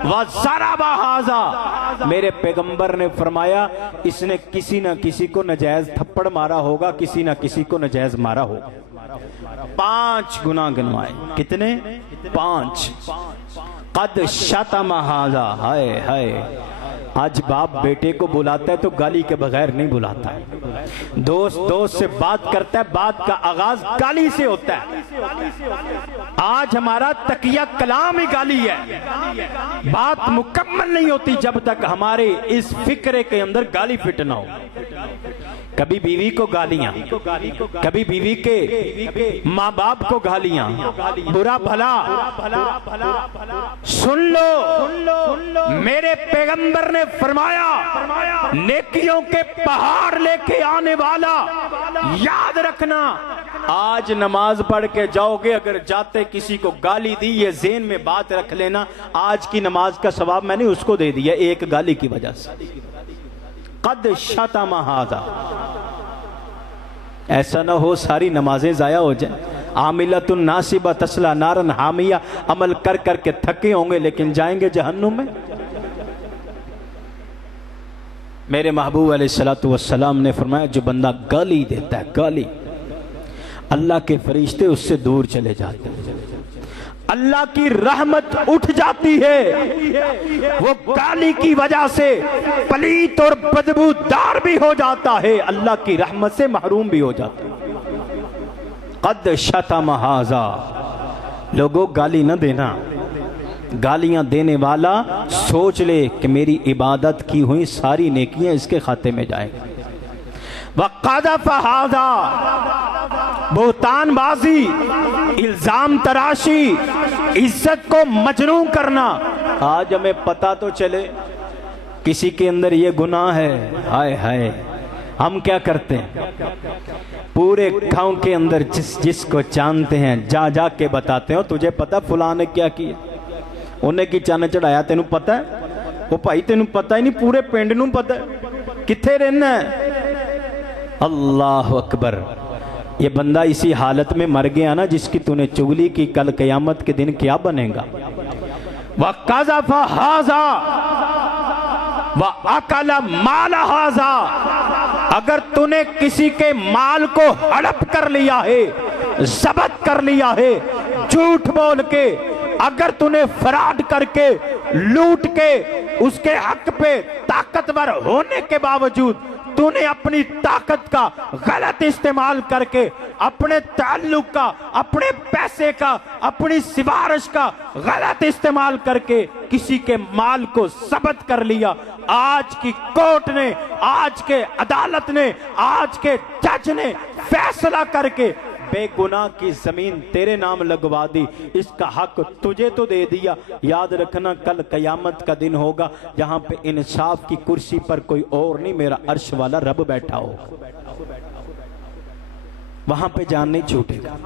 वज़रबा हाजा, मेरे पैगंबर ने फरमाया इसने किसी न किसी को नजायज थप्पड़ मारा होगा, किसी न किसी को नजायज मारा होगा। 5 गुनाह गिनवाए। कितने? 5। कद शतम हाजा, हाय हाय, आज बाप बेटे को बुलाता है तो गाली के बगैर नहीं बुलाता है। दोस्त दोस्त से बात करता है, बात का आगाज गाली से होता है। आज हमारा तकिया कलाम ही गाली है। बात मुकम्मल नहीं होती जब तक हमारे इस फिक्रे के अंदर गाली फिट ना हो। कभी बीवी को गालियां, कभी बीवी के माँ बाप को गालियां, बुरा भला। सुन लो, मेरे पैगंबर ने फरमाया, नेकियों के पहाड़ लेके आने वाला, याद रखना। आज नमाज पढ़ के जाओगे, अगर जाते किसी को गाली दी, ये ज़हन में बात रख लेना, आज की नमाज का सवाब मैंने उसको दे दिया एक गाली की वजह से। कद शतमा हाज़ा, ऐसा ना हो सारी नमाजें जाया हो जाए। आमिलतुन नासिबा तस्ला नारन हामिया, अमल कर कर के थके होंगे लेकिन जाएंगे जहन्नुम में। मेरे महबूब अलैहिस्सलातु वस्सलाम ने फरमाया, जो बंदा गाली देता है, गाली, अल्लाह के फरिश्ते उससे दूर चले जाते हैं, अल्लाह की रहमत उठ जाती है। वो गाली की वजह से पलीत और बदबूदार भी हो जाता है, अल्लाह की रहमत से महरूम भी हो जाता है। कद शतम हाज़ा, लोगों गाली न देना। गालियां देने वाला सोच ले कि मेरी इबादत की हुई सारी नेकियां इसके खाते में जाएंगी। वक़ज़फ़ हाज़ा, बहुतानबाजी, इल्जाम तराशी, इज्जत को मजनू करना। आज हमें पता तो चले किसी के अंदर ये गुनाह है, हाय हाय, हम क्या करते हैं? पूरे गांव के अंदर जिसको जानते हैं जा जा के बताते हो, तुझे पता फुला ने क्या किया, उन्हें की चन्न चढ़ाया, तेनू पता है? वो भाई तेनू पता ही नहीं, पूरे पिंड नू पता है, किथे रहना है। अल्लाह अकबर। ये बंदा इसी हालत में मर गया ना जिसकी तूने चुगली की, कल क़यामत के दिन क्या बनेगा? वक़ज़फ़ हाज़ा व अकल माल हाज़ा, अगर तूने किसी के माल को हड़प कर लिया है, ज़ब्त कर लिया है, झूठ बोल के, अगर तूने फ्रॉड करके, लूट के, उसके हक पे ताकतवर होने के बावजूद तूने अपनी ताकत का गलत इस्तेमाल करके, अपने ताल्लुक का, अपने पैसे का, अपनी सिफारिश का गलत इस्तेमाल करके किसी के माल को ज़ब्त कर लिया, आज की कोर्ट ने, आज के अदालत ने, आज के जज ने फैसला करके बेगुनाह की जमीन तेरे नाम लगवा दी, इसका हक तुझे तो दे दिया। याद रखना कल कयामत का दिन होगा जहां पे इंसाफ की कुर्सी पर कोई और नहीं, मेरा अर्श वाला रब बैठा हो, वहां पे जान नहीं छूटेगा।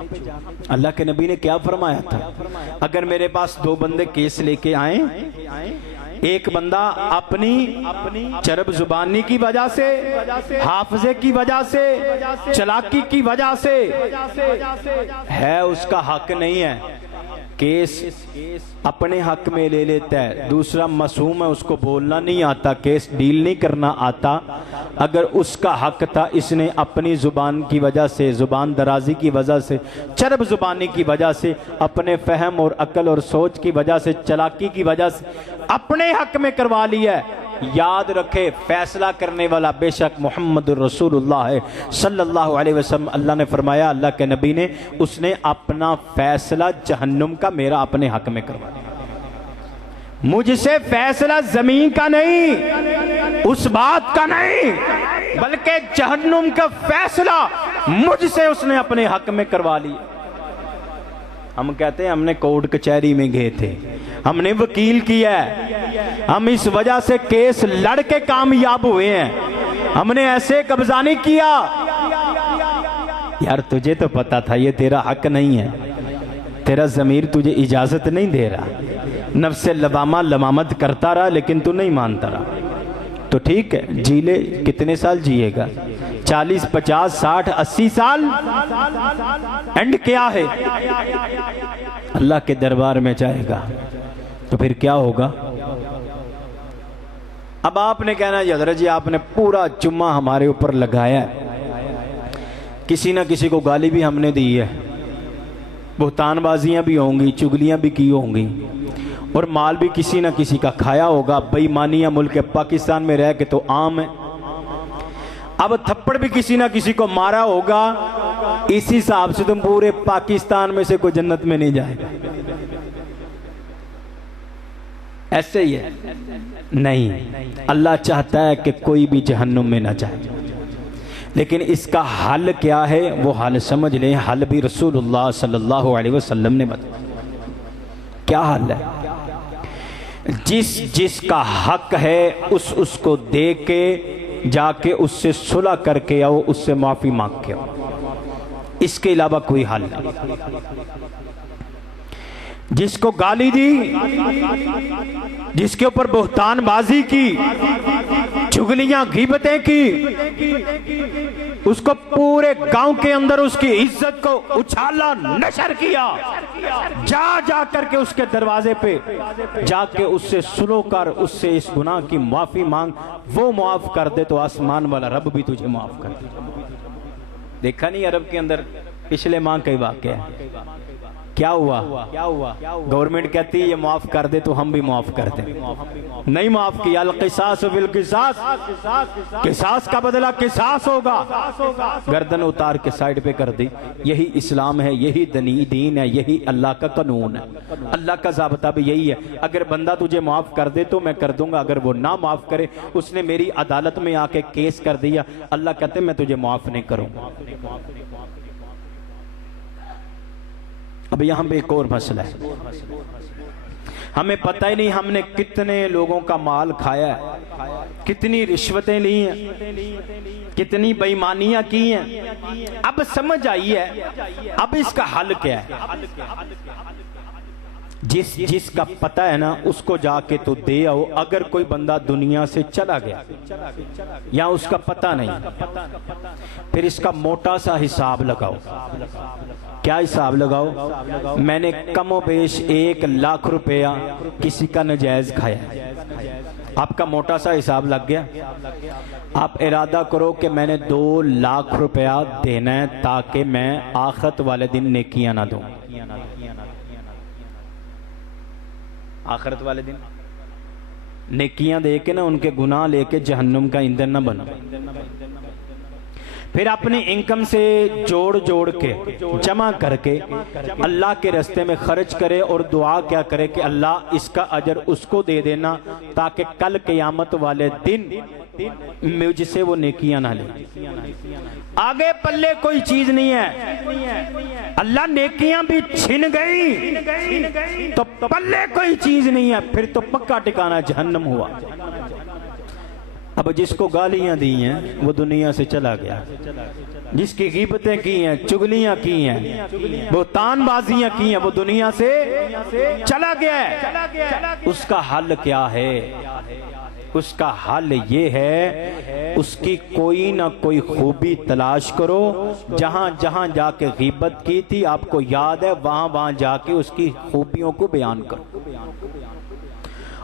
अल्लाह के नबी ने क्या फरमाया था? अगर मेरे पास दो बंदे केस लेके आए, एक बंदा अपनी चरब जुबानी की वजह से, हाफजे की वजह से, चालाकी की वजह से है, उसका हक नहीं है, केस अपने हक में ले लेता है। दूसरा मासूम है, उसको बोलना नहीं आता, केस डील नहीं करना आता। अगर उसका हक था, इसने अपनी जुबान की वजह से, जुबान दराजी की वजह से, चरब जुबानी की वजह से, अपने फहम और अकल और सोच की वजह से, चालाकी की वजह से अपने हक में करवा लिया है। याद रखे, फैसला करने वाला बेशक मोहम्मद रसूलुल्लाह है सल्लल्लाहु अलैहि वसल्लम। अल्लाह ने फरमाया, अल्लाह के नबी ने, उसने अपना फैसला जहन्नुम का मेरा अपने हक में करवा दिया। मुझसे फैसला जमीन का नहीं, उस बात का नहीं, बल्कि जहन्नुम का फैसला मुझसे उसने अपने हक में करवा लिया। हम कहते हैं हमने कोर्ट कचहरी में गए थे, हमने वकील किया है, हम इस वजह से केस लड़ के कामयाब हुए हैं, हमने ऐसे कब्जा नहीं किया। यार तुझे तो पता था ये तेरा हक नहीं है, तेरा ज़मीर तुझे इजाजत नहीं दे रहा, नफ्से लवामा लमामत करता रहा लेकिन तू नहीं मानता रहा। तो ठीक है, जी ले, कितने साल जिएगा? 40, 50, 60, 80 साल? एंड क्या है? अल्लाह के दरबार में जाएगा। तो फिर क्या होगा? अब आपने कहना, हज़रत जी आपने पूरा जुम्मा हमारे ऊपर लगाया है, किसी ना किसी को गाली भी हमने दी है, बुहतानबाजियां भी होंगी, चुगलियां भी की होंगी, और माल भी किसी ना किसी का खाया होगा। बेईमानियां मुल्क पाकिस्तान में रह के तो आम है। अब थप्पड़ भी किसी ना किसी को मारा होगा। इस हिसाब से तुम पूरे पाकिस्तान में से कोई जन्नत में नहीं जाएगा। ऐसे ही है? नहीं, अल्लाह चाहता है कि कोई भी जहन्नुम में ना जाए। लेकिन इसका हल क्या है, वो हल समझ लें। हल भी रसूलुल्लाह सल्लल्लाहु अलैहि वसल्लम ने बताया। क्या हल है? जिसका हक है उसको दे के जाके उससे सुलह करके आओ, उससे माफी मांग के आओ। इसके अलावा कोई हल नहीं। जिसको गाली दी, जिसके ऊपर बुहतानबाजी की, चुगलियां गीबतें की, उसको पूरे गांव के अंदर उसकी इज्जत को उछाला, नशर किया, जा करके उसके दरवाजे पे जाके उससे सुलो कर, उससे इस गुनाह की माफी मांग। वो माफ कर दे तो आसमान वाला रब भी तुझे माफ कर दे। देखा नहीं अरब के अंदर पिछले माह कई वाक़या है। क्या हुआ? गवर्नमेंट कहती है ये माफ कर दे तो हम भी माफ कर दे। नहीं माफ किया। अल क़िसास बिल क़िसास, क़िसास का बदला क़िसास होगा। गर्दन उतार के साइड पे कर दी। यही इस्लाम है, यही दीन है, यही अल्लाह का कानून है। अल्लाह का ज़ाब्ता भी यही है। अगर बंदा तुझे माफ कर दे तो मैं कर दूंगा, अगर वो ना माफ करे, उसने मेरी अदालत में आके केस कर दिया, अल्लाह कहते मैं तुझे माफ नहीं करूंगा। अब यहां पे एक और मसला है। हमें पता ही नहीं हमने कितने लोगों का माल खाया है, कितनी रिश्वतें ली हैं, कितनी बेईमानियां की हैं। अब समझ आई है, अब इसका हल क्या है? जिसका पता है ना उसको जाके तो दे आओ। अगर कोई बंदा दुनिया से चला गया या उसका पता नहीं, फिर इसका मोटा सा हिसाब लगाओ। क्या हिसाब लगाओ? मैंने कमोबेश 1 लाख रुपया किसी का नजायज खाया। आपका मोटा सा हिसाब लग गया। आप इरादा करो कि मैंने 2 लाख रुपया देना है ताकि मैं आखिरत वाले दिन नेकियां ना दूं। आखिरत वाले दिन नेकियां दे के ना उनके गुनाह लेके जहन्नुम का ईंधन ना बनो। फिर अपनी इनकम से जोड़ के जमा करके अल्लाह के रास्ते में खर्च करे और दुआ क्या करे कि अल्लाह इसका अजर उसको दे देना ताकि कल क़यामत वाले दिन मुझसे वो नेकियां ना ले। आगे पल्ले कोई चीज नहीं है। अल्लाह नेकियां भी छिन गई तो पल्ले कोई चीज नहीं है, फिर तो पक्का ठिकाना जहन्नम हुआ। अब जिसको गालियां दी हैं वो दुनिया से चला गया, जिसकी गीबतें की हैं, चुगलियां की हैं, बुहतानबाजियां की हैं, वो दुनिया से चला गया है। उसका हल क्या है? उसका हल ये है, उसकी कोई ना कोई खूबी तलाश करो। जहां जहां जाके गीबत की थी आपको याद है, वहां वहां जाके उसकी खूबियों को बयान करो।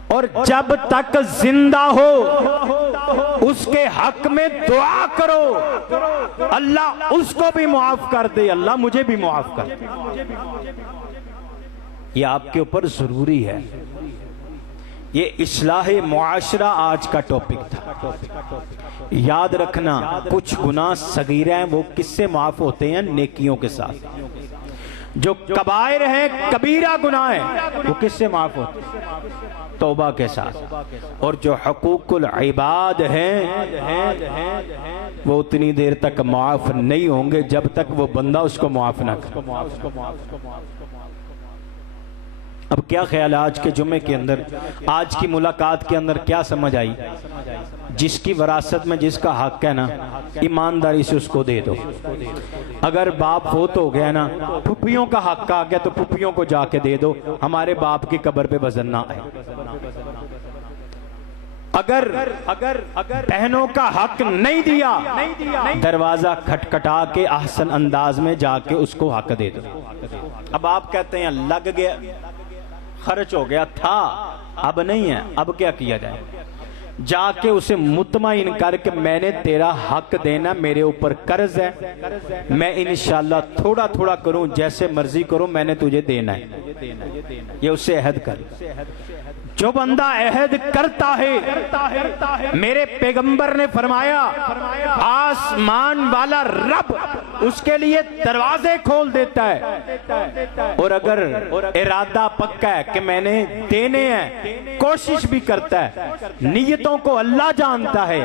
और जब तक जिंदा हो उसके हक में दुआ करो, अल्लाह उसको भी माफ कर दे, अल्लाह मुझे भी माफ कर दे। ये आपके ऊपर जरूरी है। ये इस्लाह मुआशरा आज का टॉपिक था। याद रखना, कुछ गुनाह सगीरा हैं वो किससे माफ होते हैं? नेकियों के साथ। जो कबायर है, कबीरा गुनाह है, वो किससे माफ होते हैं? तौबा के साथ। और जो हकूकुल इबाद हैं वो उतनी देर तक माफ नहीं होंगे जब तक वो बंदा उसको माफ ना करे। अब क्या ख्याल है आज के जुमे के अंदर, आज की मुलाकात के अंदर क्या समझ आई? जिसकी विरासत में जिसका हक है ना, ईमानदारी से उसको दे दो। अगर बाप फोत हो गया ना, फुफियों का हक आ गया तो फुफियों को जाके दे दो, हमारे बाप की कब्र पे वजन ना आए। अगर बहनों का हक नहीं दिया, दरवाजा खटखटा के ahsan अंदाज में जाके उसको हक दे दो। अब आप कहते हैं लग गया, खर्च हो गया था, अब नहीं है, अब क्या किया जाए? जाके उसे मुतमईन कर कि मैंने तेरा हक देना, मेरे ऊपर कर्ज है, मैं इंशाल्लाह थोड़ा थोड़ा करूं, जैसे मर्जी करूं, मैंने तुझे देना है। ये उससे अहद कर। जो बंदा अहद करता है, मेरे पैगंबर ने फरमाया आसमान वाला रब उसके लिए दरवाजे खोल देता है। और अगर इरादा पक्का है कि मैंने देने हैं, कोशिश भी करता है। नीयतों को अल्लाह जानता है।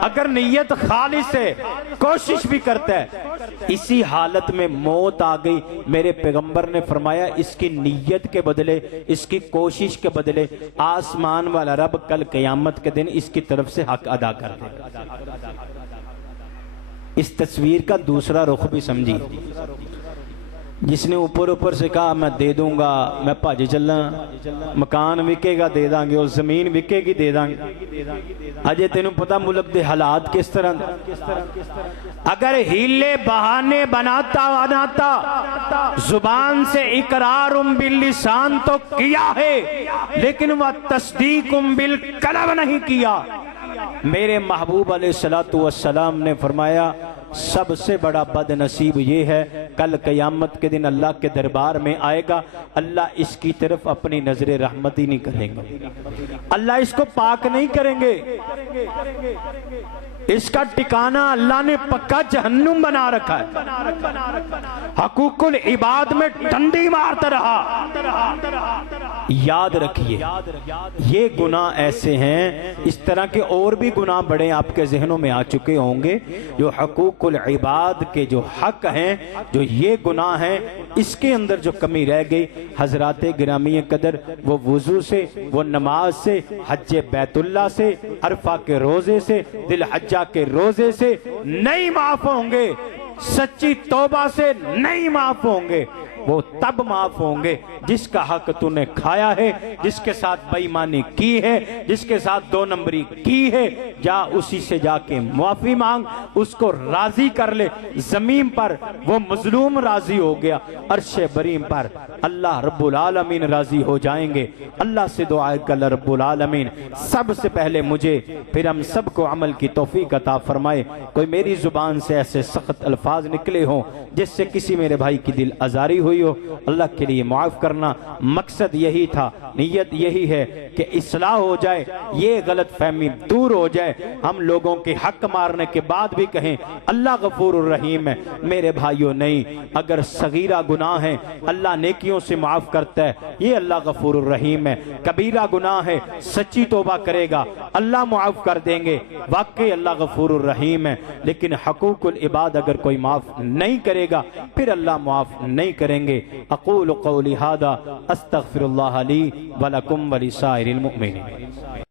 अगर नीयत खालिस है, कोशिश भी करता है। इसी हालत में मौत आ गई, मेरे पैगंबर ने फरमाया इसकी नीयत के बदले, इसकी कोशिश के बदले आसमान वाला रब कल क़यामत के दिन इसकी तरफ से हक अदा कर देगा। इस तस्वीर का दूसरा रुख भी समझी। जिसने ऊपर ऊपर से कहा मैं दे दूंगा, मैं भाजी चलना, मकान विकेगा दे दांगे, और जमीन विकेगी दे दांगे। अजे तेनू पता मुल्क के हालात किस तरह। अगर हीले बहाने बनाता जुबान से इकरार बिल लिसान तो किया है, लेकिन वह तस्दीक बिल कलब नहीं किया। मेरे महबूब अलैहिस्सलातु वस्सलाम ने फरमाया सबसे बड़ा बदनसीब ये है, कल क़यामत के दिन अल्लाह के दरबार में आएगा, अल्लाह इसकी तरफ अपनी नजर रहमत ही नहीं करेंगे, अल्लाह इसको पाक नहीं करेंगे। इसका ठिकाना अल्लाह ने पक्का जहन्नुम बना रखा है। हकूकुल इबाद में डंडी मारता रहा। याद रखिए, ये गुनाह ऐसे हैं, इस तरह के और भी गुनाह बड़े आपके जहनों में आ चुके होंगे, जो हकूकुल इबाद के जो हक हैं, जो ये गुनाह हैं, इसके अंदर जो कमी रह गई, हजराते गिरामी कदर, वो वुजू से, वो नमाज से, हज बैतुल्ला से, अरफा के रोजे से, दिल हज्जा के रोजे से नहीं माफ होंगे, सच्ची तौबा से नहीं माफ होंगे। वो तब माफ होंगे जिसका हक तूने खाया है, जिसके साथ बेईमानी की है, जिसके साथ दो नंबरी की है, जा उसी से जाके माफी मांग, उसको राजी कर ले। जमीन पर वो मजलूम राजी हो गया, अर्शे बरीम पर अल्लाह रब्बुल आलमीन राजी हो जाएंगे। अल्लाह से दुआ कर रब्बुल आलमीन सबसे पहले मुझे, फिर हम सबको अमल की तौफीक अता फरमाए। कोई मेरी जुबान से ऐसे सख्त अल्फाज निकले हों जिससे किसी मेरे भाई की दिल आजारी हुई हो, अल्लाह के लिए माफ करना। मकसद यही था, नीयत यही है कि इस्लाह हो जाए, ये गलत फहमी दूर हो जाए, हम लोगों के हक मारने के बाद भी कहें अल्लाह गफूर रहीम है। मेरे भाइयों नहीं, अगर सगीरा गुनाह है अल्लाह नेकियों से माफ करता है, ये अल्लाह गफूर रहीम है। कबीरा गुनाह है, सच्ची तौबा करेगा अल्लाह माफ कर देंगे, वाकई अल्लाह गफूर रहीम है। लेकिन हकूकुल इबाद अगर कोई माफ नहीं करेगा, फिर अल्लाह माफ नहीं करेंगे। अक़ूलु क़ौली हादा अस्तग़फिरुल्लाह ली व लकुम व लिसाइरिल मुमिनीन।